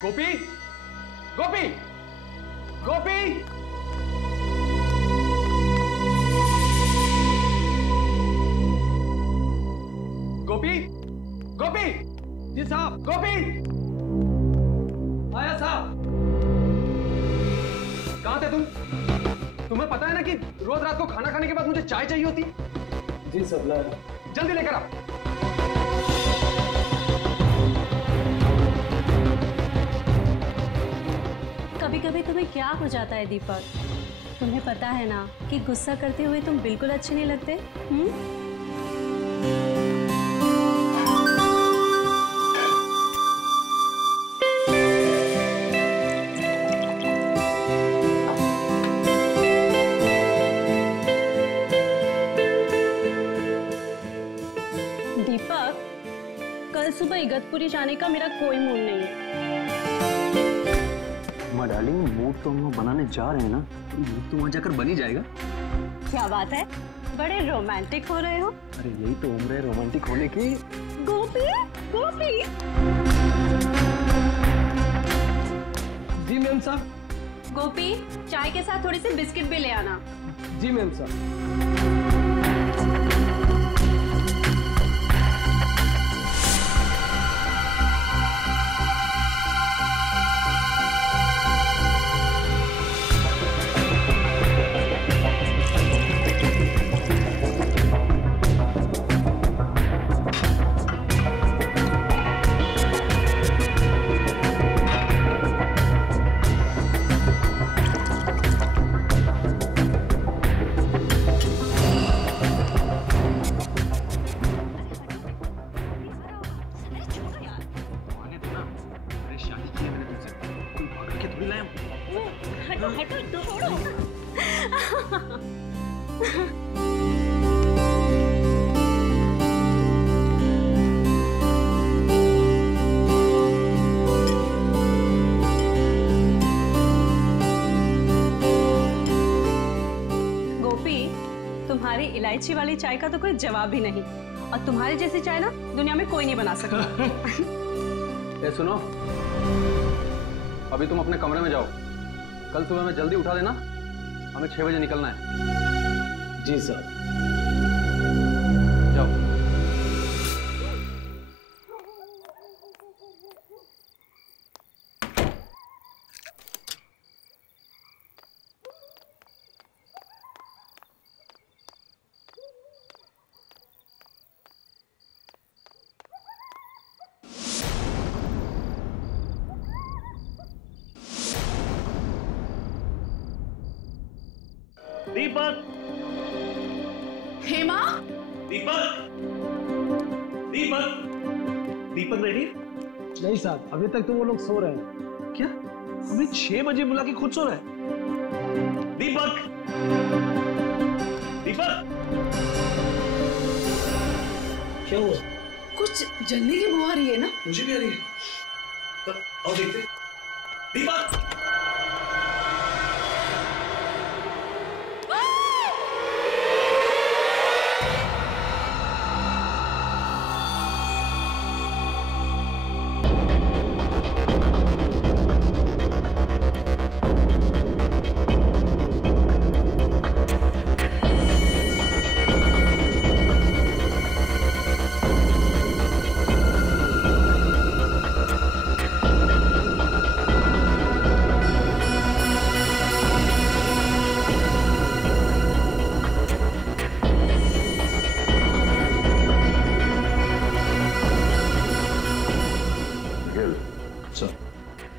गोपी, गोपी, गोपी, गोपी, गोपी, जी साहब, गोपी, आया साहब। कहाँ थे तुम? तुम्हें पता है ना कि रोज रात को खाना खाने के बाद मुझे चाय चाहिए होती। जी सब ला, जल्दी लेकर आओ। कभी कभी तुम्हें क्या हो जाता है दीपक? तुम्हें पता है ना कि गुस्सा करते हुए तुम बिल्कुल अच्छे नहीं लगते। दीपक, कल सुबह इगतपुरी जाने का मेरा कोई मूड नहीं है। माँ डार्लिंग, मूड तो हम लोग बनाने जा रहे हैं ना, मूड तो वहाँ जाकर बन ही जाएगा। क्या बात है, बड़े रोमांटिक हो रहे हो। अरे यही तो उम्र है रोमांटिक होने की। गोपी, गोपी। जी मैम साहब। गोपी, चाय के साथ थोड़ी सी बिस्किट भी ले आना। जी मैम साहब। हटो हटो, छोड़ो। गोपी, तुम्हारी इलायची वाली चाय का तो कोई जवाब ही नहीं, और तुम्हारी जैसी चाय ना दुनिया में कोई नहीं बना सकता। ये सुनो, अभी तुम अपने कमरे में जाओ। कल सुबह में जल्दी उठा देना, हमें 6 बजे निकलना है। जी सर। जाओ। दीपक, हेमा, दीपक, दीपक, दीपक रेडी? नहीं साहब, अभी तक तो वो लोग सो रहे हैं। क्या? अभी 6 बजे बुला के खुद सो रहा है? दीपक, दीपक, क्या हुआ? कुछ जलने की बू आ रही है ना? मुझे भी आ रही है। तब आओ देखते। दीपक,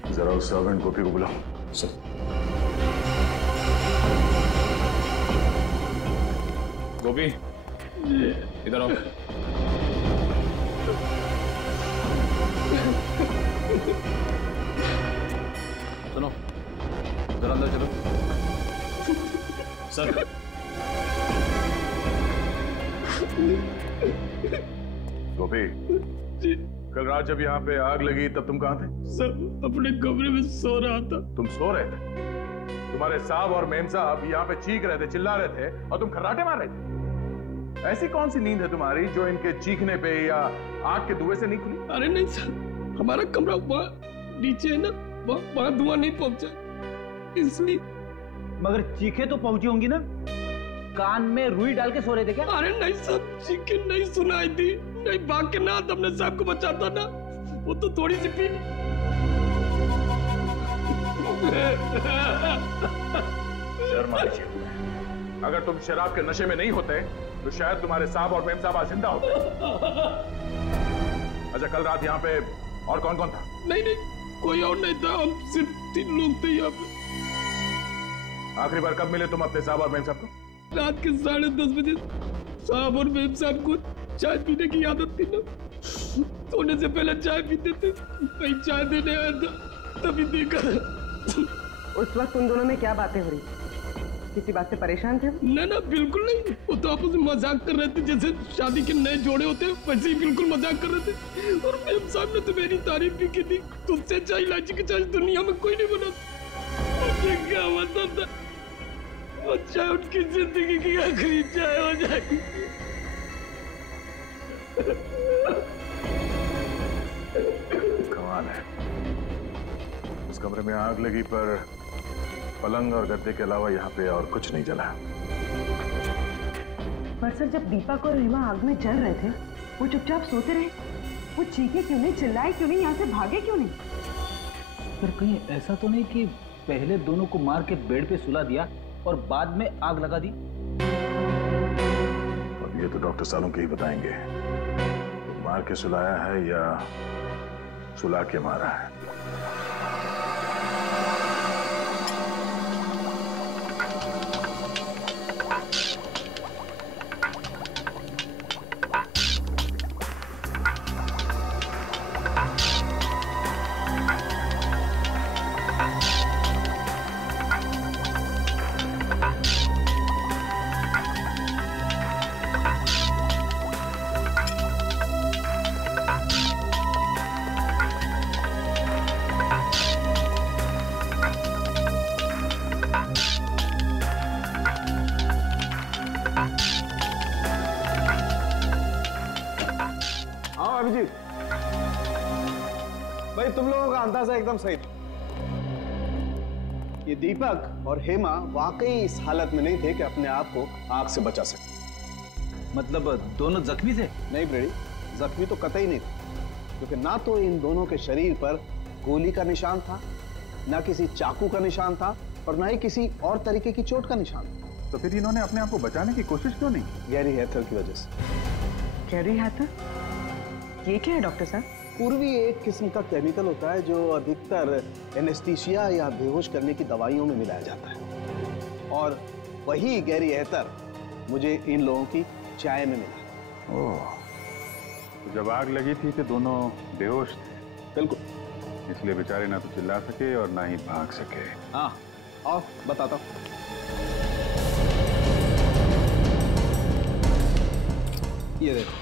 जरा उस सर्वेंट गोपी को बुलाओ। सर। गोपी, इधर आओ। सुनो, जरा अंदर चलो। सर। गोपी, कल रात जब यहाँ पे आग लगी तब तुम कहाँ थे? सर, अपने कमरे में सो रहा था। तुम सो रहे थे? तुम्हारे साहब और मेम साहब यहाँ पे चीख रहे थे, चिल्ला रहे थे और तुम खर्राटे मार रहे थे। ऐसी कौन सी नींद है तुम्हारी जो इनके चीखने पे या आग के धुएं से नहीं खुली? अरे नहीं सर, हमारा कमरा नीचे है ना, वहां धुआं नहीं पहुंचा, इसलिए। मगर चीखे तो पहुंची होंगी ना? कान में रुई डाल के सो रहे थे क्या? अरे नहीं साहब, चीखे नहीं सुनाई थी, नहीं भाग के ना अपने साहब को बचाता ना, वो तो थोड़ी सी पी। शर्म आनी चाहिए। अगर तुम शराब के नशे में नहीं होते तो शायद तुम्हारे साहब और मेम साहब आज जिंदा होते। अच्छा, कल रात यहाँ पे और कौन कौन था? नहीं, कोई और नहीं था, हम सिर्फ 3 लोग थे यहाँ पे। आखिरी बार कब मिले तुम अपने साहब और मेम साहब को? रात के 10:30 बजे साहब और मेम साहब को चाय पीने की आदत थी ना, सोने से पहले चाय पीते थे। मैं चाय देने आया था, तभी देखा। उस वक्त उन दोनों में क्या बातें हो रही? किसी बात से परेशान थे? ना बिल्कुल नहीं, वो तो आपस में मजाक कर रहे थे, जैसे शादी के नए जोड़े होते हैं वैसे ही बिल्कुल मजाक कर रहे थे। और मेम साहब ने तो मेरी तारीफ भी की थी, तुझसे चाय इलायची की चाय दुनिया में कोई नहीं बनाता। मुझे क्या मतलब था, वो चाय उनकी जिंदगी की आखिरी चाय हो जाएगी। कमाल है, इस कमरे में आग लगी पर पलंग और गद्दे के अलावा यहाँ पे और कुछ नहीं जला। पर सर, जब दीपक और हेमा आग में जल रहे थे वो चुपचाप सोते रहे, वो चीखे क्यों नहीं, चिल्लाए क्यों नहीं, यहाँ से भागे क्यों नहीं? पर कहीं ऐसा तो नहीं कि पहले दोनों को मार के बेड पे सुला दिया और बाद में आग लगा दी? अब ये तो डॉक्टर सालों के ही बताएंगे, मार के सुलाया है या सुला के मारा है। भाई, तुम लोगों का अंदाजा एकदम सही था। ये दीपक और हेमा वाकई इस हालत में नहीं थे कि अपने आप को आग से बचा सके। मतलब दोनों जख्मी थे? नहीं ब्रेडी, जख्मी तो कतई नहीं थे, क्योंकि ना तो इन दोनों के शरीर पर गोली का निशान था, ना किसी चाकू का निशान था, और ना ही किसी और तरीके की चोट का निशान था। तो फिर इन्होंने अपने आप को बचाने की कोशिश क्यों नहीं की? गैरी हैथर की वजह से। गैरी हैथर? ये क्या है डॉक्टर साहब? पूर्वी एक किस्म का केमिकल होता है जो अधिकतर एनेस्थीसिया या बेहोश करने की दवाइयों में मिलाया जाता है, और वही गैरी हैथर मुझे इन लोगों की चाय में मिला। ओह, तो जब आग लगी थी तो दोनों बेहोश थे? बिल्कुल, इसलिए बेचारे ना तो चिल्ला सके और ना ही भाग सके। हाँ, आओ बताता हूँ। ये देखो,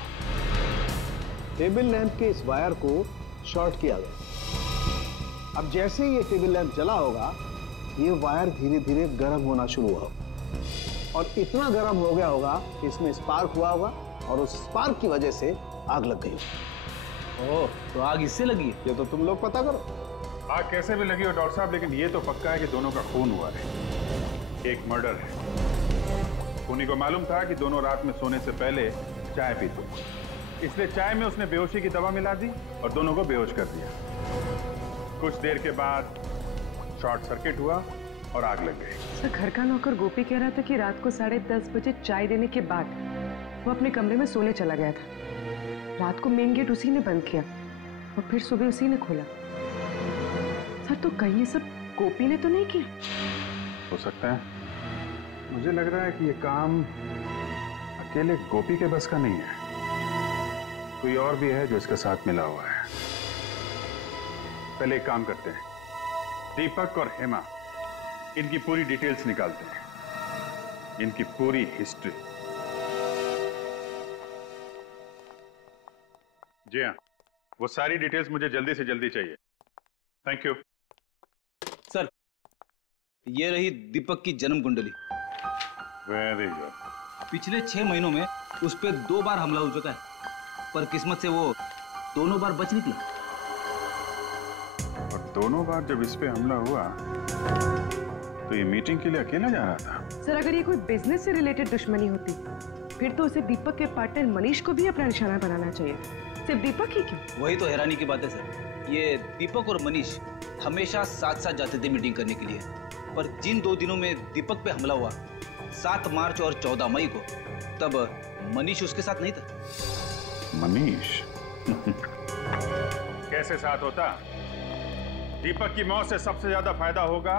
टेबल लैंप के इस वायर को शॉर्ट किया गया। अब जैसे ही ये टेबल लैंप जला होगा, ये वायर धीरे धीरे गर्म होना शुरू हुआ और इतना गर्म हो गया होगा कि इसमें स्पार्क हुआ होगा, और उस स्पार्क की वजह से आग लग गई। ओह, तो आग इससे लगी? ये तो तुम लोग पता करो। आग कैसे भी लगी हो डॉक्टर साहब, लेकिन ये तो पक्का है कि दोनों का खून हुआ है। एक मर्डर है। खूनी को मालूम था कि दोनों रात में सोने से पहले चाय पीते, इसलिए चाय में उसने बेहोशी की दवा मिला दी और दोनों को बेहोश कर दिया। कुछ देर के बाद शॉर्ट सर्किट हुआ और आग लग गई। सर, घर का नौकर गोपी कह रहा था कि रात को 10:30 बजे चाय देने के बाद वो अपने कमरे में सोने चला गया था। रात को मेन गेट उसी ने बंद किया और फिर सुबह उसी ने खोला। सर, तो कहीं ये सब गोपी ने तो नहीं किया? हो सकता है। मुझे लग रहा है कि ये काम अकेले गोपी के बस का नहीं है, कोई और भी है जो इसके साथ मिला हुआ है। पहले एक काम करते हैं, दीपक और हेमा, इनकी पूरी डिटेल्स निकालते हैं, इनकी पूरी हिस्ट्री। जी हाँ, वो सारी डिटेल्स मुझे जल्दी से जल्दी चाहिए। Thank you sir. ये रही दीपक की जन्म कुंडली। Very good. पिछले 6 महीनों में उस पर 2 बार हमला हो चुका है, पर किस्मत से वो दोनों बार बच निकला। और दोनों बार जब इस पे हमला हुआ तो ये मीटिंग के लिए अकेला जा रहा था। सर अगर ये कोई बिजनेस से रिलेटेड दुश्मनी होती फिर तो उसे दीपक के पार्टनर मनीष को भी अपना निशाना बनाना चाहिए, सिर्फ दीपक ही क्यों? वही तो हैरानी की बात है सर। ये दीपक और मनीष हमेशा साथ साथ जाते थे मीटिंग करने के लिए, पर जिन 2 दिनों में दीपक पे हमला हुआ 7 मार्च और 14 मई को, तब मनीष उसके साथ नहीं था। मनीष कैसे साथ होता? दीपक की मौत से सबसे ज्यादा फायदा होगा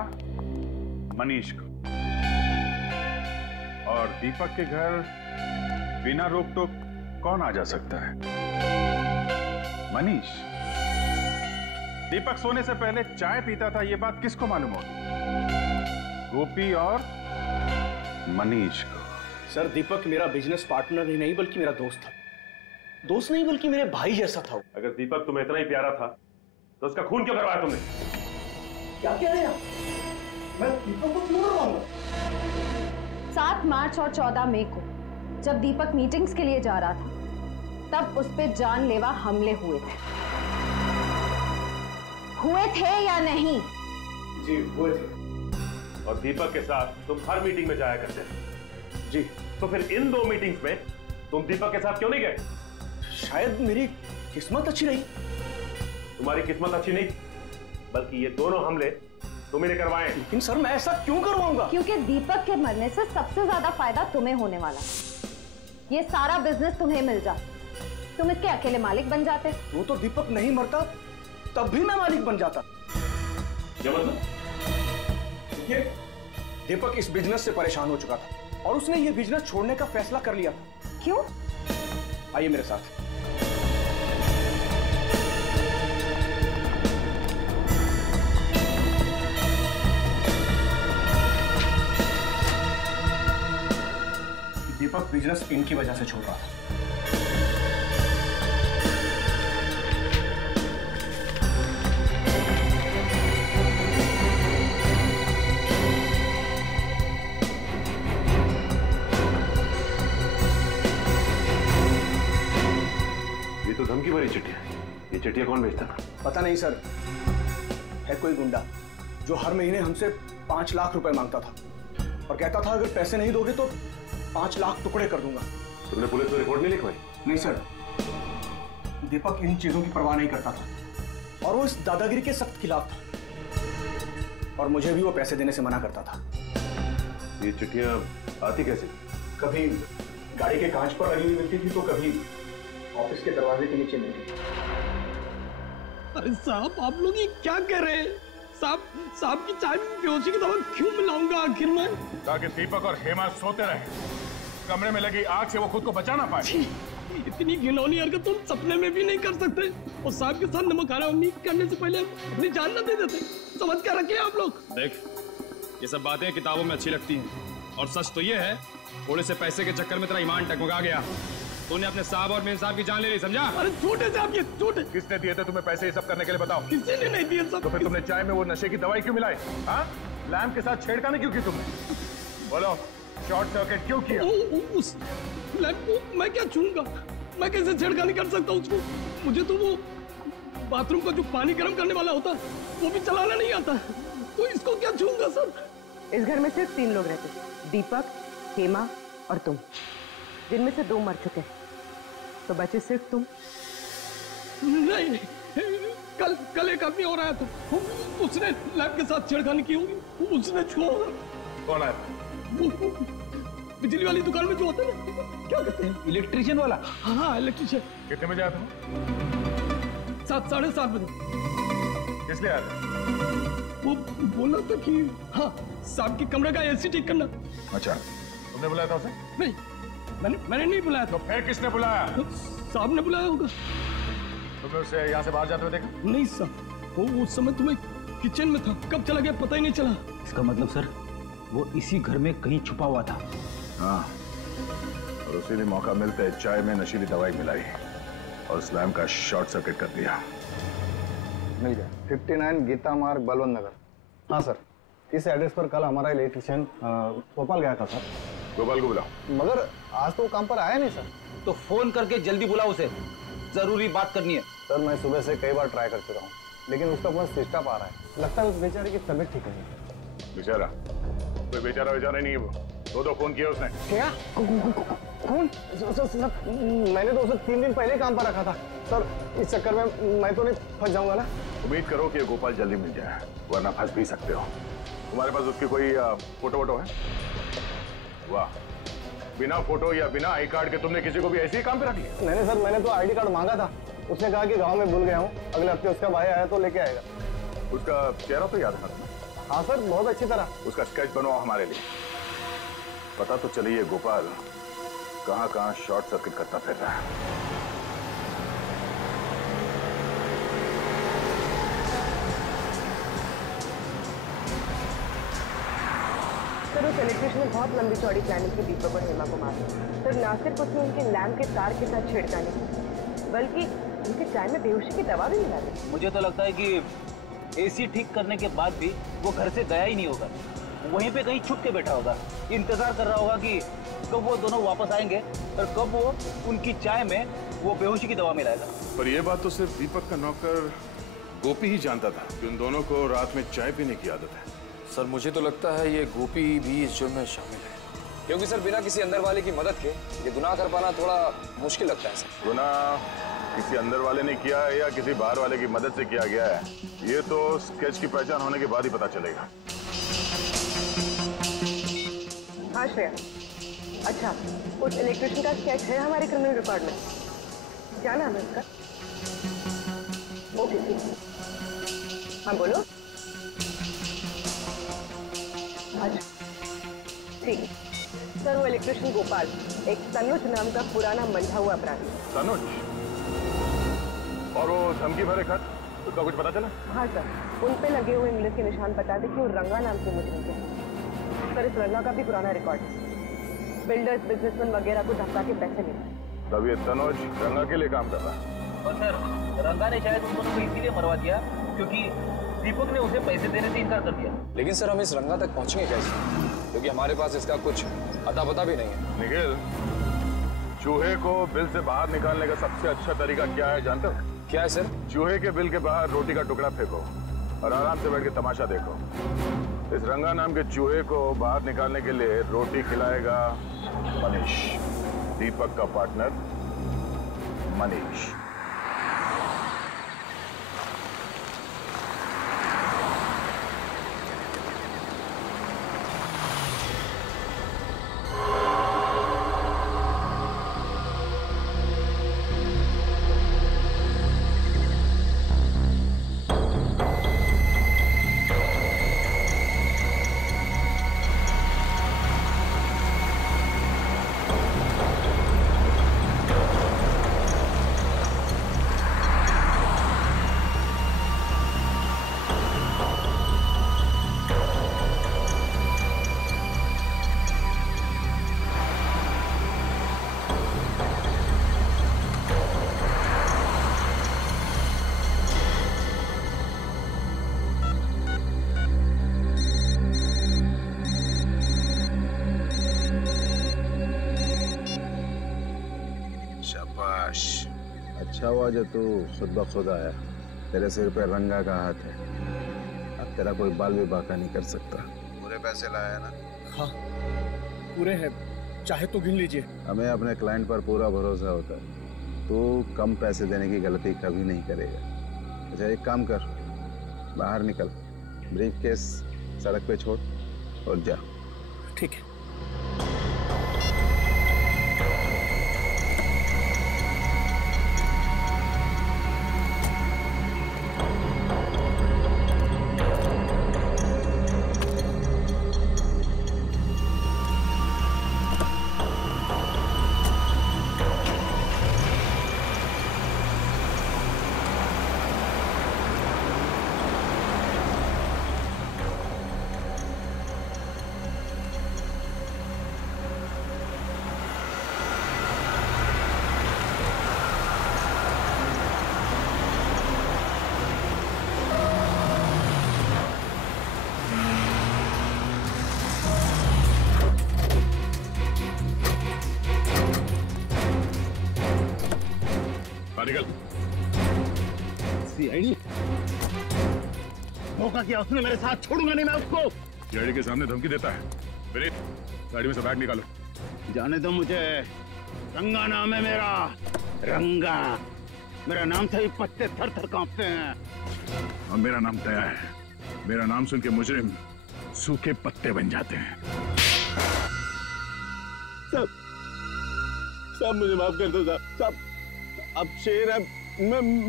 मनीष को, और दीपक के घर बिना रोक टोक कौन आ जा सकता है? मनीष। दीपक सोने से पहले चाय पीता था, यह बात किसको मालूम होगी? गोपी और मनीष को। सर दीपक मेरा बिजनेस पार्टनर ही नहीं बल्कि मेरा दोस्त था। दोस्त नहीं बल्कि मेरे भाई जैसा था। अगर दीपक तुम्हें इतना ही प्यारा था तो उसका खून क्यों करवाया तुमने? क्या कह रहे हैं आप? मैं दीपक को क्यों करवाऊंगा? 7 मार्च और 14 मई को जब दीपक मीटिंग्स के लिए जा रहा था तब उस पे जानलेवा हमले हुए थे या नहीं? जी हुए थे। और दीपक के साथ तुम हर मीटिंग में जाया करते थे। जी। तो फिर इन 2 मीटिंग्स में तुम दीपक के साथ क्यों नहीं गए? शायद मेरी किस्मत अच्छी नहीं। तुम्हारी किस्मत अच्छी नहीं बल्कि ये दोनों हमले तुम्ही ने करवाए। लेकिन सर मैं ऐसा क्यों करवाऊंगा? क्योंकि दीपक के मरने से सबसे ज्यादा फायदा तुम्हें होने वाला। ये सारा बिजनेस तुम्हें मिल जाता, तुम इसके अकेले मालिक बन जाते। वो तो दीपक नहीं मरता तब भी मैं मालिक बन जाता। क्या मतलब? ये दीपक इस बिजनेस से परेशान हो चुका था और उसने ये बिजनेस छोड़ने का फैसला कर लिया था। क्यों? आइए मेरे साथ। दीपक बिजनेस इनकी वजह से छोड़ रहा था। ये तो धमकी भरी चिट्ठियां। ये चिट्ठियां कौन भेजता था? पता नहीं सर, है कोई गुंडा जो हर महीने हमसे 5 लाख रुपए मांगता था और कहता था अगर पैसे नहीं दोगे तो 5 लाख टुकड़े कर दूंगा। तुमने पुलिस में रिपोर्ट नहीं लिखवाई? नहीं सर, दीपक इन चीजों की परवाह नहीं करता था और वो इस दादागिरी के सख्त खिलाफ था और मुझे भी वो पैसे देने से मना करता था। ये चिट्ठियां आती कैसे? कभी गाड़ी के कांच पर लगी हुई मिलती थी तो कभी ऑफिस के दरवाजे के नीचे मिलती। अरे साहब आप लोग ये क्या कह रहे हैं? साहब की चाय में बेहोशी की दवा क्यों मिलाऊंगा आखिर में? ताकि दीपक और हेमा सोते रहे, कमरे में लगी आग से वो खुद को बचा ना पाए। इतनी घिनौनी हरकत तुम सपने में भी नहीं कर सकते। और साहब के साथ नमक हरामी करने से पहले अपनी जान न दे देते। समझ क्या रखे आप लोग? देख, ये सब बातें किताबों में अच्छी लगती हैं और सच तो ये है थोड़े से पैसे के चक्कर में तेरा ईमान टकमका गया। तूने अपने साहब और मेन साहब की जान ले ली, समझा? अरे छोटे साहब ये छोटे। किसने दिए थे तुम्हें पैसे ये सब करने के लिए? बताओ। किसी ने नहीं दिए सब। तो फिर तुमने चाय में वो नशे की दवाई क्यों मिलाई? हाँ, लैम्प के साथ छेड़खानी क्यों की तुमने? बोलो, शॉर्ट सर्किट क्यों किया? उस लैम्प को मैं क्या छूऊंगा? मैं कैसे छेड़खानी कर सकता हूँ उसको? मुझे तो वो बाथरूम का जो पानी गर्म करने वाला होता है वो भी चलाना नहीं आता, तो इसको क्या छूऊंगा सर? इस घर में सिर्फ 3 लोग रहते, दीपक, हेमा और तुम, जिनमें से 2 मर चुके हैं, तो बचे सिर्फ तुम। नहीं, कल एक आदमी और आया था, उसने लैब के साथ छेड़खानी की होगी, उसने छुआ होगा। कौन आया? वो बिजली वाली दुकान में जो होता है ना, क्या कहते हैं? इलेक्ट्रिशियन वाला। हाँ इलेक्ट्रिशियन। कितने बजे आया था? 7 साढ़े 7 बजे। किस लिए आया था? वो बोला था कि हाँ साहब के कमरे का एसी ठीक करना। अच्छा, तुमने बुलाया था उसे? नहीं, मैंने नहीं बुलाया था। तो फिर किसने बुलाया? साहब ने बुलाया होगा। तुमने उसे यहाँ से बाहर जाते हुए देखा? नहीं साहब, वो उस समय तुम्हें किचन में था, कब चला गया पता ही नहीं चला। इसका मतलब सर वो इसी घर में कहीं छुपा हुआ था। हाँ, और उसी ने मौका मिलते चाय में नशीली दवाई मिलाई और स्लैम का शॉर्ट सर्किट कर दिया। मिल गया। 59 गीता मार्ग बलवंत नगर। हाँ सर, इस एड्रेस पर कल हमारा इलेक्ट्रिशियन गोपाल गया था सर। गोपाल को बुलाओ। मगर आज तो काम पर आया नहीं सर। तो फोन करके जल्दी बुलाओ उसे, जरूरी बात करनी है। सर मैं सुबह से कई बार ट्राई कर चुका हूँ, लेकिन उसका फोन स्विच ऑफ आ रहा है। लगता है उस बेचारे की तबीयत ठीक नहीं। बेचारा? कोई बेचारा नहीं है वो। दो फोन किया उसने। क्या? कौन? मैंने तो उसे 3 दिन पहले काम पर रखा था सर। इस चक्कर में मैं तो नहीं फंस जाऊंगा ना? उम्मीद करो कि गोपाल जल्दी मिल जाए, वरना फंस भी सकते हो। तुम्हारे पास उसकी कोई फोटो वोटो है? वाह, बिना फोटो या बिना आई कार्ड के तुमने किसी को भी ऐसे ही काम पे रख लिया? नहीं सर, मैंने तो आईडी कार्ड मांगा था। उसने कहा कि गांव में भूल गया हूँ, अगले हफ्ते उसका भाई आया तो लेके आएगा। उसका चेहरा तो याद है? हाँ सर, बहुत अच्छी तरह। उसका स्केच बनवाओ हमारे लिए। पता तो चलिए गोपाल कहाँ कहाँ शॉर्ट सर्किट करता फिर रहा है। सर उस इलेक्ट्रिशियन ने बहुत लंबी चौड़ी प्लानिंग की दीपक और हेमा को मारा। सर ना सिर्फ उसने उनके लैम्प के तार के साथ छेड़खानी की, बल्कि उनके चाय में बेहोशी की दवा भी मिला दी। मुझे तो लगता है कि एसी ठीक करने के बाद भी वो घर से गया ही नहीं होगा, वहीं पे कहीं छुप के बैठा होगा, इंतजार कर रहा होगा कि कब वो दोनों वापस आएंगे और कब वो उनकी चाय में वो बेहोशी की दवा मिलाएगा। पर ये बात तो सिर्फ दीपक का नौकर गोपी ही जानता था कि उन दोनों को रात में चाय पीने की आदत है। सर मुझे तो लगता है ये गोपी भी इस जुर्म में शामिल है, क्योंकि सर बिना किसी अंदर वाले की मदद के ये गुनाह कर पाना थोड़ा मुश्किल लगता है सर। गुनाह किसी अंदर वाले ने किया है या किसी बाहर वाले की मदद से किया गया है, ये तो स्केच की पहचान होने के बाद ही पता चलेगा। हाँ श्रेया, अच्छा उस इलेक्ट्रिशियन का स्केच है हमारे क्रिमिनल रिकॉर्ड में? क्या नाम है उसका? ओके ठीक। हाँ बोलो। अच्छा ठीक है सर, वो इलेक्ट्रिशियन गोपाल एक तनुज नाम का पुराना मंझा हुआ अपराधी। तनुज? और वो धमकी भरे खत, उसका कुछ पता चला? हाँ सर, उन पे लगे हुए इंग्लिश के निशान बताते कि वो रंगा नाम के मुजरिम थे। सर इस रंगा का भी पुराना रिकॉर्ड है, बिल्डर्स बिजनेसमैन वगैरह को धक्का के पैसे लेते। तब ये तनुज रंगा के लिए काम कर रहा है। और सर रंगा ने शायद उन दोनों को इसीलिए मरवा दिया क्योंकि दीपक ने उसे पैसे देने से इनकार कर दिया। लेकिन सर हम इस रंगा तक पहुंचेंगे कैसे, क्योंकि हमारे पास इसका कुछ अता पता भी नहीं है। निखिल, चूहे को बिल से बाहर निकालने का सबसे अच्छा तरीका क्या है जानते हो? क्या है सर? चूहे के बिल के बाहर रोटी का टुकड़ा फेंको और आराम से बैठ के तमाशा देखो। इस रंगा नाम के चूहे को बाहर निकालने के लिए रोटी खिलाएगा मनीष, दीपक का पार्टनर मनीष। अच्छा हुआ जो तू खुद ब खुद आया, तेरे सिर पे रंगा का हाथ है, अब तेरा कोई बाल भी बाका नहीं कर सकता। पूरे पैसे लाया ना? हाँ पूरे हैं, चाहे तो गिन लीजिए। हमें अपने क्लाइंट पर पूरा भरोसा होता है, तू कम पैसे देने की गलती कभी नहीं करेगा। अच्छा एक काम कर, बाहर निकल, ब्रीफ केस सड़क पे छोड़ और जा। ठीक है। निकल। CID धोखा किया उसने मेरे साथ, छोड़ूंगा नहीं मैं उसको। डैडी के सामने धमकी देता है। विनीत, गाड़ी में से बैग निकालो। जाने दो मुझे, रंगा नाम है मेरा, रंगा। मेरा नाम से ही पत्ते थर थर कांपते हैं। और मेरा नाम दया है। मेरा नाम सुन के मुजरिम सूखे पत्ते बन जाते हैं। साहब मुझे माफ कर दो साहब। अब शेर है,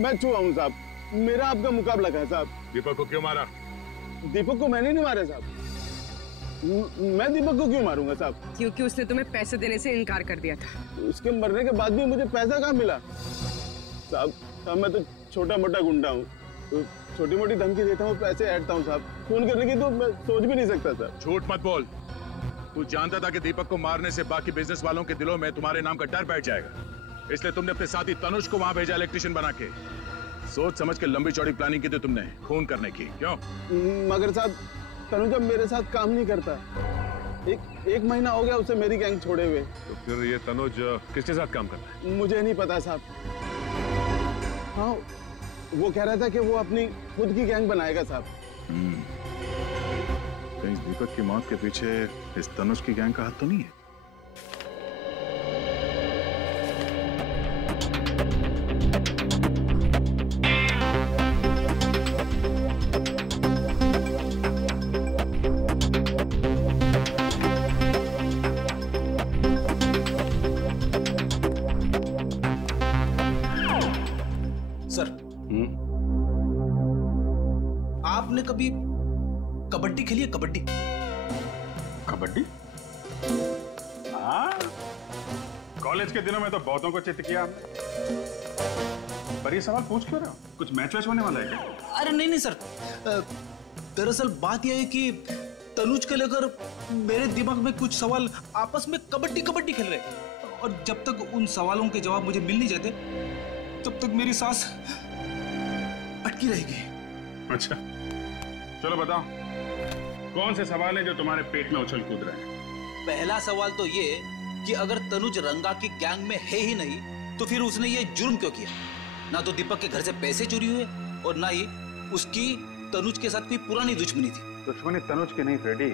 मैं चूहा हूँ साहब। मेरा आपका मुकाबला है साहब। दीपक को क्यों मारा? दीपक को मैंने नहीं मारा साहब। मैं दीपक को क्यों मारूंगा साहब? क्योंकि उसने तुम्हें पैसे देने से इनकार कर दिया था। उसके मरने के बाद भी मुझे पैसा कहाँ मिला साहब? मैं तो छोटा मोटा गुंडा हूँ, तो छोटी मोटी धमकी देता हूँ, पैसे ऐडता हूँ साहब। फोन करने की तो मैं सोच भी नहीं सकता सर। झूठ मत बोल। तू जानता था कि दीपक को मारने से बाकी बिजनेस वालों के दिलों में तुम्हारे नाम का डर बैठ जाएगा, इसलिए तुमने अपने साथी तनुज को वहां भेजा इलेक्ट्रिशियन बना के। सोच समझ के लंबी चौड़ी प्लानिंग की थी तुमने खून करने की। क्यों? मगर साहब तनुज अब मेरे साथ काम नहीं करता। एक महीना हो गया उसे मेरी गैंग छोड़े हुए। तो फिर ये तनुज किसके साथ काम करता है? मुझे नहीं पता साहब। हाँ, वो कह रहा था कि वो अपनी खुद की गैंग बनाएगा साहब। कहीं दीपक की मौत के पीछे इस तनुज की गैंग का हाथ तो नहीं है? आपने कभी कबड्डी खेली है? कबड्डी? कबड्डी? हाँ, कॉलेज के दिनों में तो बहुतों को चित किया हमने। पर ये सवाल पूछ क्यों रहे हो? कुछ मैच वैच होने वाला है क्या? अरे नहीं नहीं सर, दरअसल बात यह है कि तनुज को लेकर मेरे दिमाग में कुछ सवाल आपस में कबड्डी कबड्डी खेल रहे हैं, और जब तक उन सवालों के जवाब मुझे मिल नहीं जाते तब तक मेरी सांस अटकी रहेगी। अच्छा, चलो बताओ, कौन से सवाल हैं जो तुम्हारे पेट में उछल कूद रहे हैं? पहला सवाल तो ये कि अगर तनुज रंगा की गैंग में है ही नहीं तो फिर उसने ये जुर्म क्यों किया? ना तो दीपक के घर से पैसे चोरी हुए और ना ही उसकी तनुज के साथ कोई पुरानी दुश्मनी थी। दुश्मनी तनुज की नहीं फ्रेडी,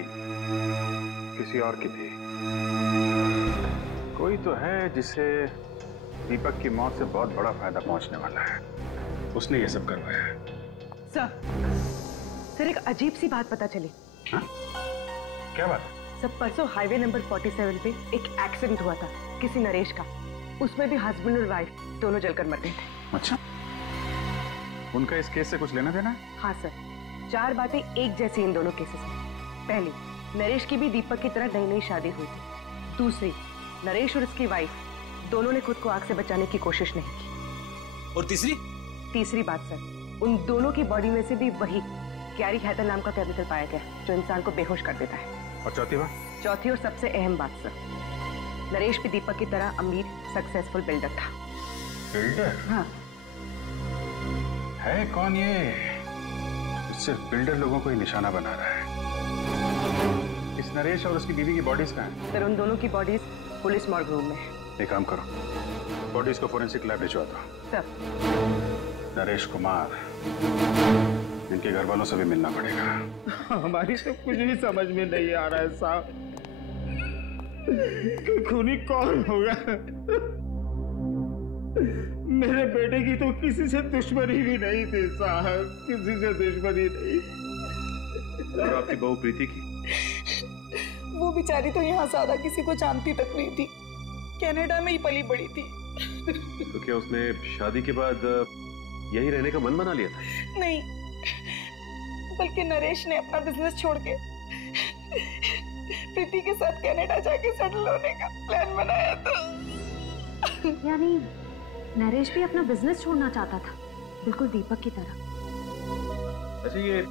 किसी और की थी। कोई तो है जिसे दीपक की मौत से बहुत बड़ा फायदा पहुंचने वाला है, उसने ये सब करवाया है। सर एक अजीब सी बात पता चली। हाँ? क्या बात? सर परसों हाईवे नंबर 47 पे एक एक्सीडेंट हुआ था किसी नरेश का। उसमें भी हस्बैंड और वाइफ दोनों जलकर मर गए थे। अच्छा, उनका इस केस से कुछ लेना देना है? हाँ सर, 4 बातें एक जैसी इन दोनों केसेस में। पहली, नरेश की भी दीपक की तरह नई नई शादी हुई थी। दूसरी, नरेश और उसकी वाइफ दोनों ने खुद को आग से बचाने की कोशिश नहीं की। और तीसरी बात सर, उन दोनों की बॉडी में से भी वही कैरी हैदर नाम का केमिकल पाया गया जो इंसान को बेहोश कर देता है। और चौथी बात? चौथी और सबसे अहम बात सर, नरेश भी दीपक की तरह अमीर सक्सेसफुल बिल्डर था। बिल्डर? हाँ। है कौन ये? सिर्फ बिल्डर लोगों को ही निशाना बना रहा है। इस नरेश और उसकी बीवी की बॉडीज कहाँ हैं? सर उन दोनों की बॉडीज पुलिस मॉर्ग रूम में है। एक काम करो, बॉडीज को फोरेंसिक लैब भिजवा दो। सर नरेश कुमार, इनके घर वालों से भी मिलना पड़ेगा। हमारी तो कुछ भी समझ में नहीं आ रहा है साहब कि खूनी कौन होगा। मेरे बेटे की तो किसी से दुश्मनी भी नहीं थी साहब, किसी से दुश्मनी नहीं। और आपकी बहू प्रीति की? वो बेचारी तो यहाँ ज्यादा किसी को जानती तक नहीं थी, कनाडा में ही पली बड़ी थी। तो क्या उसने शादी के बाद यही रहने का मन बना लिया था? नहीं, बल्कि नरेश ने अपना बिजनेस छोड़ के प्रीति के साथ कनाडा जाके सेटल होने का प्लान बनाया था। यानी नरेश भी अपना बिजनेस छोड़ना चाहता था, बिल्कुल दीपक की तरह। अच्छा, ये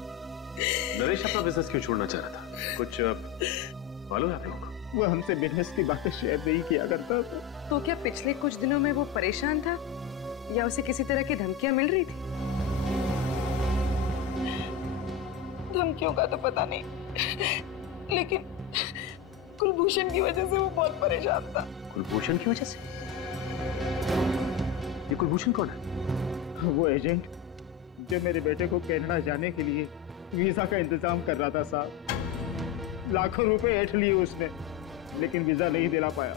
नरेश अपना बिजनेस क्यों छोड़ना चाह रहा था? कुछ मालूम है आप लोगों को? वो हमसे बिजनेस की बातें शेयर नहीं किया करता था। तो क्या पिछले कुछ दिनों में वो परेशान था या उसे किसी तरह की धमकियां मिल रही थी? धमकियों का तो पता नहीं, लेकिन कुलभूषण की वजह से वो बहुत परेशान था। कुलभूषण की वजह से? ये कुलभूषण कौन है? वो एजेंट जो मेरे बेटे को कनाडा जाने के लिए वीजा का इंतजाम कर रहा था साहब। लाखों रुपए ऐंठ लिए उसने, लेकिन वीजा नहीं दिला पाया।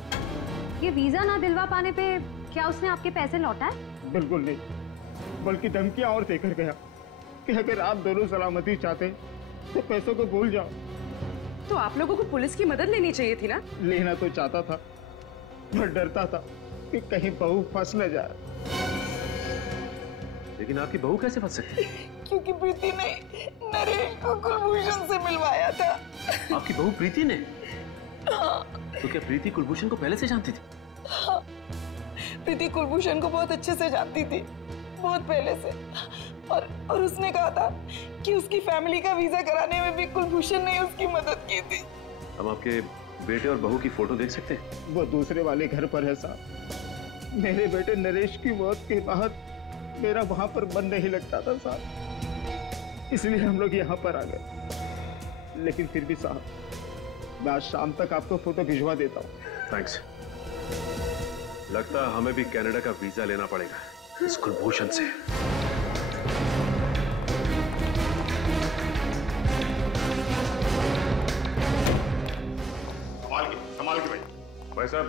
ये वीजा ना दिलवा पाने पे क्या उसने आपके पैसे लौटाए? बिल्कुल नहीं, बल्कि धमकियां और देकर गया कि अगर आप दोनों सलामती चाहते तो पैसों को भूल जाओ। तो आप लोगों को पुलिस की मदद लेनी चाहिए थी ना? लेना तो चाहता था, पर डरता था कि कहीं बहू फंस न जाए। लेकिन आपकी बहू कैसे फंस सकती? क्योंकि प्रीति ने नरेश को कुलभूषण से मिलवाया था। आपकी बहू प्रीति ने? हाँ। तो क्या प्रीति कुलभूषण को पहले से जानती थी? हाँ, प्रीति कुलभूषण को बहुत अच्छे से जानती थी, बहुत पहले से। और उसने कहा था कि उसकी फैमिली का वीजा कराने में भी कुलभूषण ने उसकी मदद की थी। हम आपके बेटे और बहू की फोटो देख सकते हैं? वो दूसरे वाले घर पर है साहब। मेरे बेटे नरेश की मौत के बाद मेरा वहां पर मन नहीं लगता था साहब, इसलिए हम लोग यहाँ पर आ गए। लेकिन फिर भी साहब, मैं आज शाम तक आपको फोटो भिजवा देता हूँ। थैंक्स। लगता है हमें भी कनाडा का वीजा लेना पड़ेगा इस कुलभूषण से। संभाल के भाई। भाई साहब,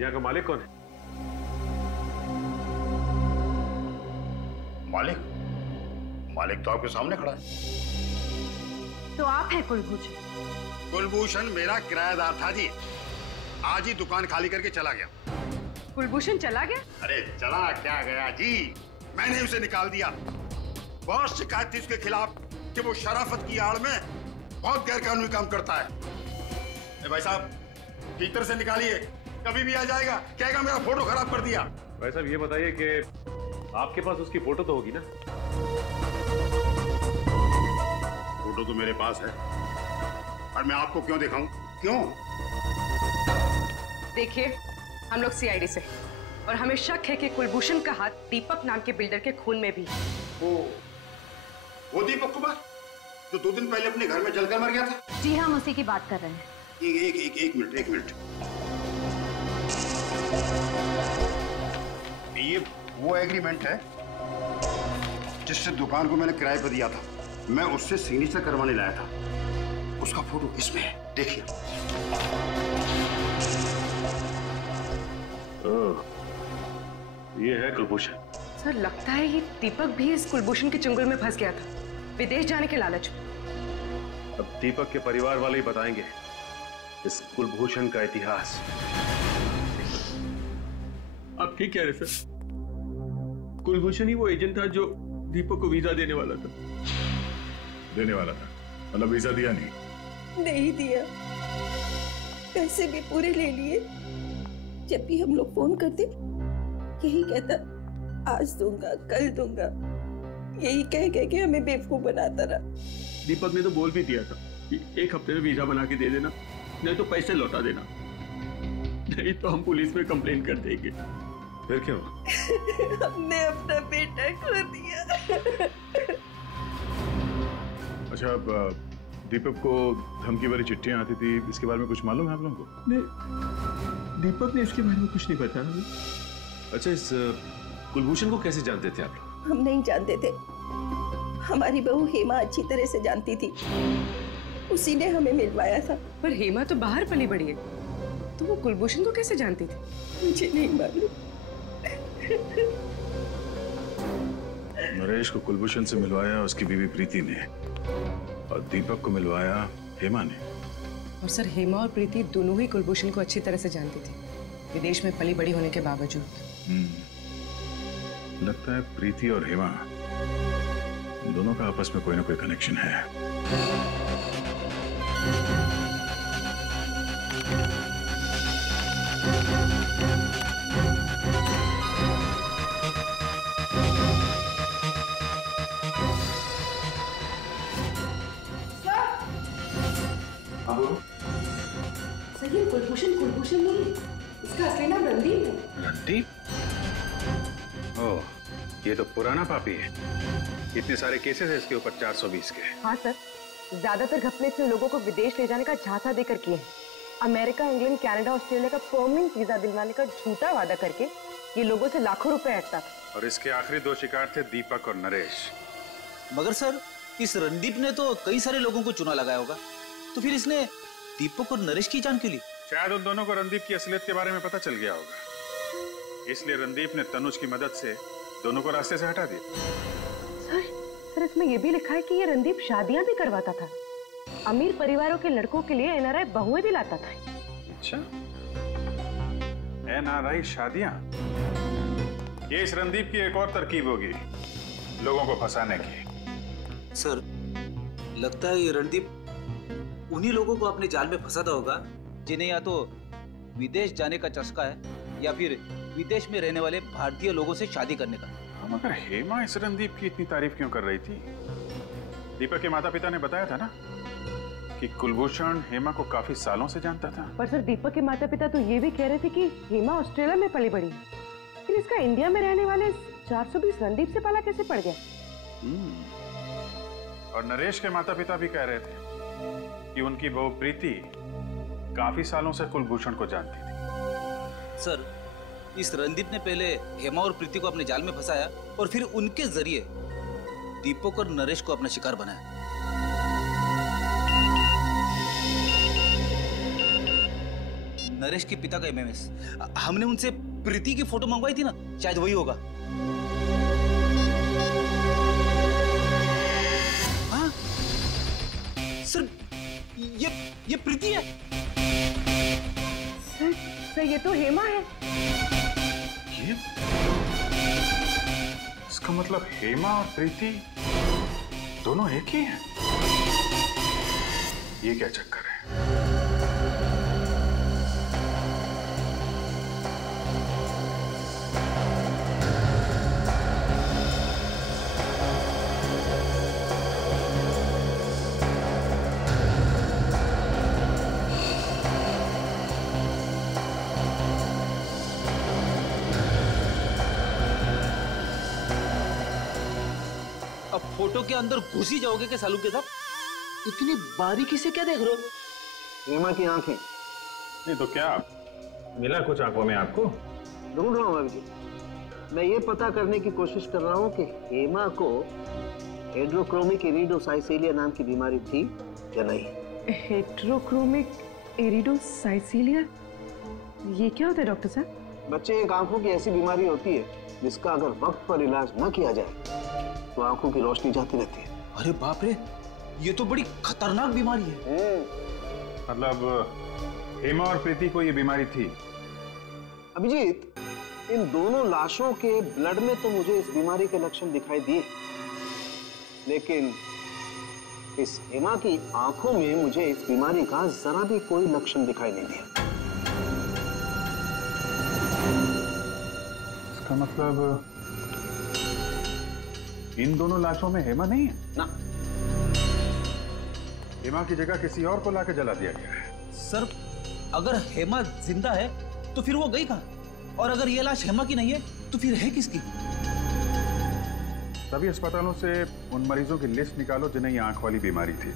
यहाँ का मालिक कौन है? मालिक तो आपके सामने खड़ा है। तो आप हैं कुलभूषण? कुलभूषण मेरा किराएदार था जी, आज ही दुकान खाली करके चला गया। कुलभूषण चला गया? अरे चला क्या गया जी, मैंने उसे निकाल दिया। बहुत शिकायत थी उसके खिलाफ कि वो शराफत की आड़ में बहुत गैरकानूनी काम करता है। भाई साहब, भीतर से निकालिए, कभी भी आ जाएगा, कहेगा मेरा फोटो खराब कर दिया। भाई साहब, ये बताइए कि आपके पास उसकी फोटो तो होगी ना? फोटो तो मेरे पास है, और मैं आपको क्यों दिखाऊं? क्यों? देखिए, हम लोग सीआईडी से, और हमें शक है कि कुलभूषण का हाथ दीपक नाम के बिल्डर के खून में भी। वो दीपक कुमार जो 2 दिन पहले अपने घर में जलकर मर गया था? जी हाँ, हम उसी की बात कर रहे हैं। एक मिनट। ये वो एग्रीमेंट है जिससे दुकान को मैंने किराए पर दिया था। मैं उससे सिग्नेचर करवाने लाया था। उसका फोटो इसमें है, देखिए। ये है कुलभूषण। सर, लगता है ये दीपक भी इस कुलभूषण के चंगुल में फंस गया था, विदेश जाने के लालच में। अब दीपक के परिवार वाले ही बताएंगे इस कुलभूषण का इतिहास। आप ठीक कह रहे सर, कुलभूषण ही वो एजेंट था जो दीपक को वीजा देने वाला था। मतलब वीजा दिया नहीं? नहीं दिया, पैसे भी पूरे ले लिए। जब भी हम लोग फोन करते यही कहता, आज दूंगा, कल दूंगा, यही कह के हमें बेवकूफ बनाता रहा। दीपक ने तो बोल भी दिया था कि 1 हफ्ते में वीजा बना के दे देना, नहीं तो पैसे लौटा देना, नहीं तो हम पुलिस में कंप्लेन कर देंगे। फिर क्यों? हमने अपना बेटा खो दिया। अच्छा, अब दीपक को धमकी वाली चिट्ठियां आती थी, इसके बारे में कुछ मालूम है आप लोगों को? नहीं, दीपक ने इसके बारे में कुछ नहीं बताया। अच्छा, इस कुलभूषण को कैसे जानते थे आप लोग? हम नहीं जानते थे, हमारी बहू हेमा अच्छी तरह से जानती थी, उसी ने हमें मिलवाया था। पर हेमा तो बाहर पली बड़ी है, तो वो कुलभूषण को कैसे जानती थी? मुझे नहीं मालूम। नरेश को कुलभूषण से मिलवाया उसकी बीवी प्रीति ने, और दीपक को मिलवाया हेमा ने। और सर, हेमा और प्रीति दोनों ही कुलभूषण को अच्छी तरह से जानती थी, विदेश में पली बड़ी होने के बावजूद। लगता है प्रीति और हेमा दोनों का आपस में कोई ना कोई कनेक्शन है। सर, ये कुलभूषण नहीं, इसका असली नाम रणदीप है। रणदीप? ओह, ये तो पुराना पापी है। इतने सारे केसेस है इसके ऊपर 420 के। हाँ सर, ज्यादातर घपले इसने लोगों को विदेश ले जाने का झांसा देकर किए हैं। अमेरिका, इंग्लैंड, कनाडा, ऑस्ट्रेलिया का परमानेंट वीजा दिलवाने का झूठा वादा करके ये लोगों से लाखों रुपए ऐंठता था। और इसके आखिरी 2 शिकार थे दीपक और नरेश। मगर सर, इस रणदीप ने तो कई सारे लोगों को चुना लगाया होगा, तो फिर इसने दीपक और नरेश की जान क्यों ली? शायद उन दोनों को रणदीप की असलियत के बारे में पता चल गया होगा, इसलिए रणदीप ने तनुज की मदद से दोनों को रास्ते से हटा दिया। सर इसमें यह भी लिखा है कि ये रणदीप शादियां भी करवाता था, अमीर परिवारों के लड़कों के लिए एनआरआई बहुएं भी लाता था। अच्छा, एनआरआई शादियां? ये इस रणदीप की एक और तरकीब होगी लोगों को फंसाने की। सर, लगता है ये रणदीप उन्हीं लोगों को अपने जाल में फंसाता होगा जिन्हें या तो विदेश जाने का चस्का है या फिर विदेश में रहने वाले भारतीय लोगों से शादी करने का। मगर हेमा इस रणदीप की इतनी तारीफ क्यों कर रही थी? दीपक के माता पिता ने बताया था ना कि कुलभूषण हेमा को काफी सालों से जानता था। पर सर दीपक के माता पिता तो ये भी कह रहे थे कि हेमा ऑस्ट्रेलिया में पली बड़ी, फिर इसका इंडिया में रहने वाले 420 रणदीप से पाला कैसे पड़ गया? और नरेश के माता पिता भी कह रहे थे कि उनकी बहू प्रीति काफी सालों से कुलभूषण को जानती थी। सर, इस रणदीप ने पहले हेमा और प्रीति को अपने जाल में फंसाया और फिर उनके जरिए दीपक और नरेश को अपना शिकार बनाया। नरेश के पिता का एमएमएस, हमने उनसे प्रीति की फोटो मंगवाई थी ना, शायद वही होगा। हाँ सर, ये प्रीति है। सर ये तो हेमा है। ये? इसका मतलब हेमा और प्रीति दोनों एक ही हैं। ये क्या चक्कर है? अब फोटो के अंदर घुस ही जाओगे क्या सालू के साथ? इतनी बारीकी से क्या देख रहे हो? हेमा की आंखें। नहीं तो क्या मिला कुछ आंखों में आपको? ढूंढ रहा हूँ अभी। मैं ये पता करने की कोशिश कर रहा हूँ कि हेमा को हेड्रोक्रोमिक इरिडोसाइसिलिया नाम की बीमारी थी या नहीं। हेड्रोक्रोमिक इरिडोसाइसिलिया, ये क्या होता है डॉक्टर साहब? बच्चे, एक आंखों की ऐसी बीमारी होती है जिसका अगर वक्त पर इलाज न किया जाए तो आंखों की रोशनी जाती रहती है। अरे बाप रे, ये तो बड़ी खतरनाक बीमारी है। मतलब हेमा और प्रीति को ये बीमारी थी? अभिजीत, इन दोनों लाशों के ब्लड में तो मुझे इस बीमारी के लक्षण दिखाई दिए, लेकिन इस हेमा की आंखों में मुझे इस बीमारी का जरा भी कोई लक्षण दिखाई नहीं दिया। इसका मतलब इन दोनों लाशों में हेमा नहीं है ना। हेमा की जगह किसी और को लाकर जला दिया गया है। सर, अगर हेमा जिंदा है तो फिर वो गई कहाँ? और अगर ये लाश हेमा की नहीं है तो फिर है किसकी? सभी अस्पतालों से उन मरीजों की लिस्ट निकालो जिन्हें ये आंख वाली बीमारी थी,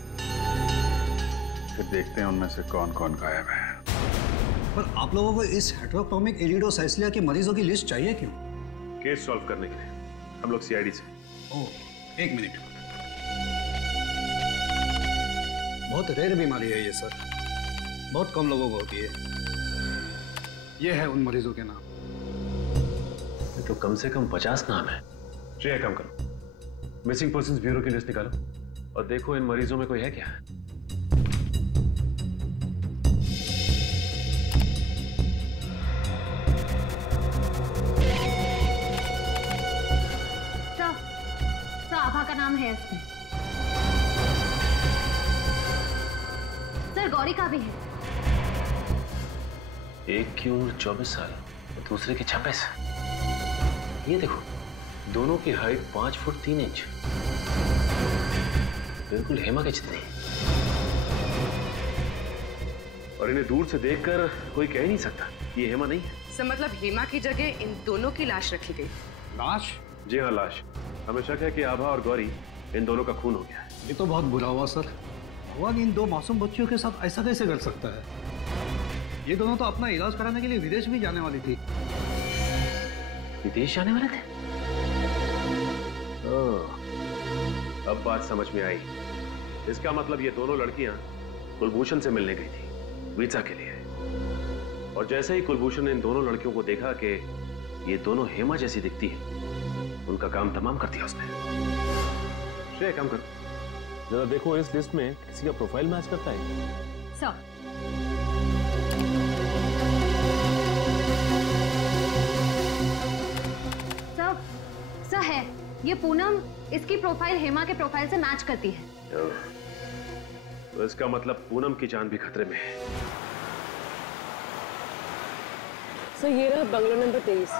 फिर देखते हैं उनमें से कौन कौन गायब है। पर आप लोगों को इस हेट्रोक्रोमिक इरिडोसाइसिलिया के मरीजों की लिस्ट चाहिए क्यों? केस सॉल्व करने के लिए हम लोग सीआईडी से। ओह, एक मिनट। बहुत रेयर बीमारी है ये सर, बहुत कम लोगों को होती है। ये है उन मरीजों के नाम। तो कम से कम 50 नाम है। श्रेया, काम करो, मिसिंग पर्सन्स ब्यूरो की लिस्ट निकालो और देखो इन मरीजों में कोई है क्या। आभा का नाम है इसमें। सर, गौरी का भी है। एक की उम्र 24 साल और दूसरे की 26। ये देखो, दोनों की हाइट 5 फुट 3 इंच, बिल्कुल हेमा के जितनी। और इन्हें दूर से देखकर कोई कह नहीं सकता ये हेमा नहीं है। सर, मतलब हेमा की जगह इन दोनों की लाश रखी गई। लाश? जी हाँ, लाश। हमें शक है कि आभा और गौरी इन दोनों का खून हो गया है। ये तो बहुत बुरा हुआ सर। भगवान इन दो मासूम बच्चियों के साथ ऐसा कैसे कर सकता है? ये दोनों तो अपना इलाज कराने के लिए विदेश भी जाने वाली थी। विदेश जाने वाले थे? अब बात समझ में आई। इसका मतलब ये दोनों लड़कियां कुलभूषण से मिलने गई थी वीजा के लिए, और जैसे ही कुलभूषण ने इन दोनों लड़कियों को देखा कि ये दोनों हेमा जैसी दिखती है, उनका काम तमाम कर दिया उसने। श्रेय, काम करो, जरा देखो इस लिस्ट में किसी का प्रोफाइल मैच करता है। सर, सर है, ये पूनम इसकी प्रोफाइल हेमा के प्रोफाइल से मैच करती है। तो इसका मतलब पूनम की जान भी खतरे में है। सर ये रहा बंगला नंबर 23।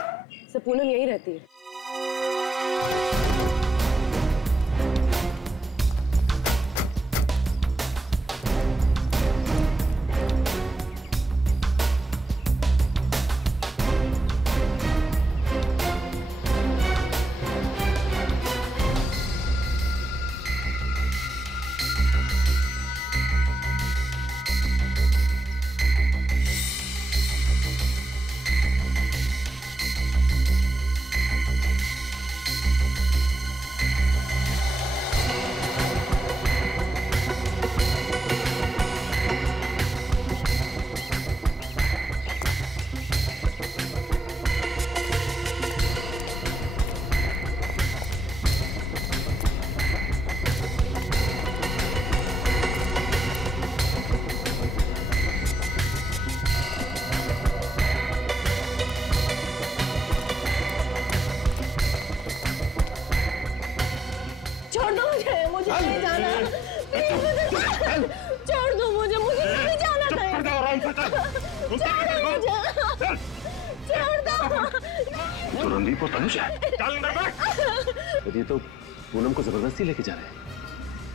सर पूनम यही रहती है। तो रणदीप और तनुज है। ये तो पूनम को जबरदस्ती लेके जा रहे हैं।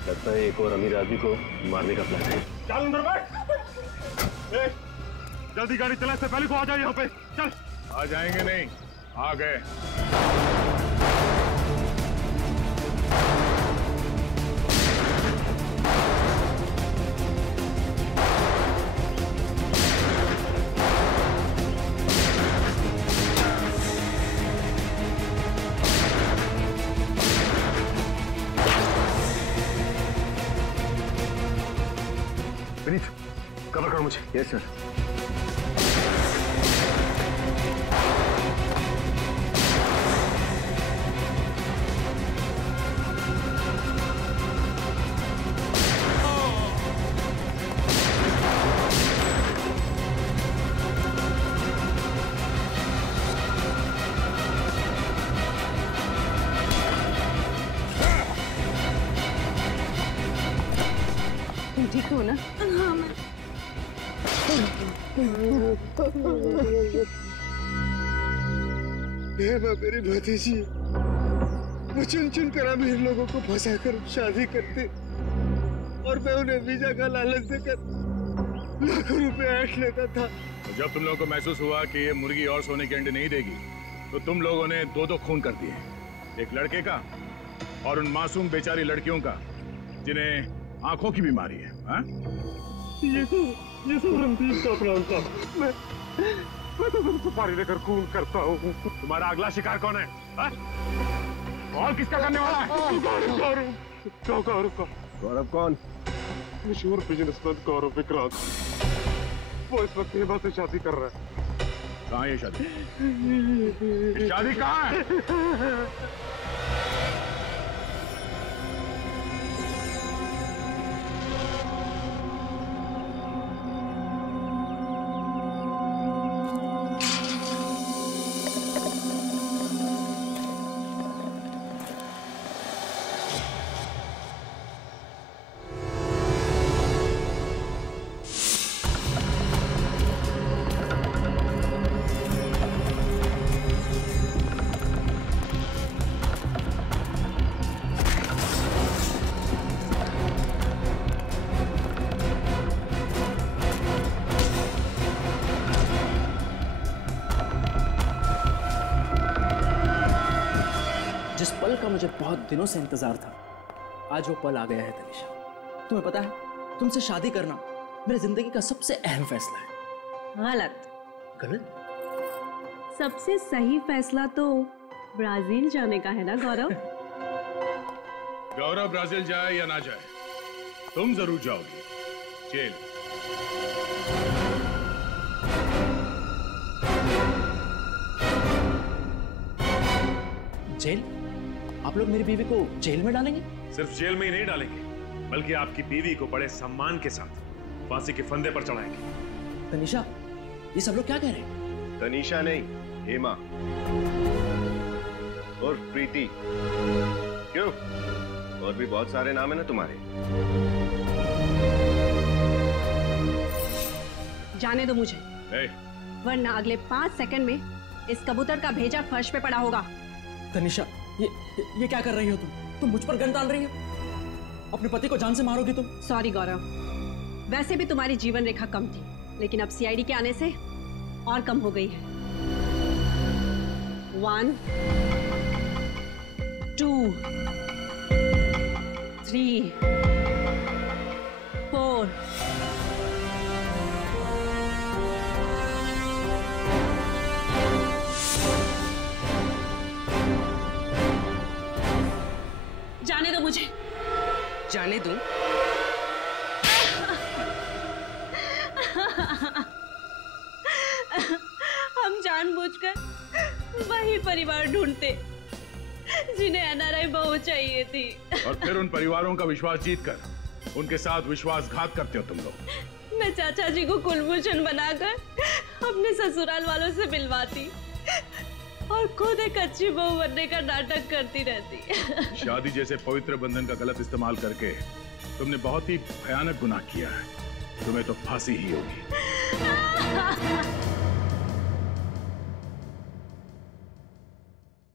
लगता है एक और अमीर आदमी को मारने का प्लान है। चल अंदर बैठ। जल्दी गाड़ी चला, इससे पहले को आ जाओ यहाँ पे। चल। आ जाएंगे नहीं, आ गए। विनीत, कवर करो मुझे। Yes sir. ठीक हो ना? हाँ मैं। मेरी भतीजी, वो चुन चुन कर अमीर लोगों को फंसाकर शादी करते और मैं उन्हें वीजा का लालच देकर लाखों रुपए ऐंठ लेता था। जब तुम लोगों को महसूस हुआ कि ये मुर्गी और सोने के अंडे नहीं देगी, तो तुम लोगों ने दो दो खून कर दिए, एक लड़के का और उन मासूम बेचारी लड़कियों का जिन्हें आंखों की बीमारी है। हाँ? ये सब रणदीप का प्लान था। मैं तो तुम सुपारी लेकर खून करता हूँ। तुम्हारा अगला शिकार कौन है? हाँ? और किसका करने वाला है? गौरव कौन? मशहूर बिजनेसमैन गौरव विक्रांत। वो इस वक्त हेमा से शादी कर रहा है। कहाँ है ये शादी? ये शादी कहाँ है? जिस पल का मुझे बहुत दिनों से इंतजार था, आज वो पल आ गया है तनिषा। तुम्हें पता है, तुमसे शादी करना मेरी जिंदगी का सबसे अहम फैसला है। गलत। गलत? सबसे सही फैसला तो ब्राजील जाने का है ना गौरव? गौरव ब्राजील जाए या ना जाए, तुम जरूर जाओगी जेल। जेल? आप लोग मेरी बीवी को जेल में डालेंगे? सिर्फ जेल में ही नहीं डालेंगे, बल्कि आपकी बीवी को बड़े सम्मान के साथ फांसी के फंदे पर चढ़ाएंगे। तनिषा, ये सब लोग क्या कह रहे हैं? तनिषा नहीं, हेमा और प्रीति। क्यों, और भी बहुत सारे नाम है ना तुम्हारे। जाने दो मुझे, वरना अगले 5 सेकंड में इस कबूतर का भेजा फर्श पे पड़ा होगा। तनिषा, ये क्या कर रही हो तुम मुझ पर गन डाल रही हो। अपने पति को जान से मारोगी तुम। सॉरी गौरव, वैसे भी तुम्हारी जीवन रेखा कम थी, लेकिन अब सीआईडी के आने से और कम हो गई है। 1 2 3 4 जाने दो मुझे। जाने दूं? हम जानबूझकर वही परिवार ढूंढते जिन्हें एनआरआई बहू चाहिए थी, और फिर उन परिवारों का विश्वास जीतकर उनके साथ विश्वासघात करते हो तुम लोग। मैं चाचा जी को कुलभूषण बनाकर अपने ससुराल वालों से मिलवाती और खुद एक अच्छी बहू बनने का नाटक करती रहती। शादी जैसे पवित्र बंधन का गलत इस्तेमाल करके तुमने बहुत ही भयानक गुनाह किया है। तुम्हें तो फांसी ही होगी।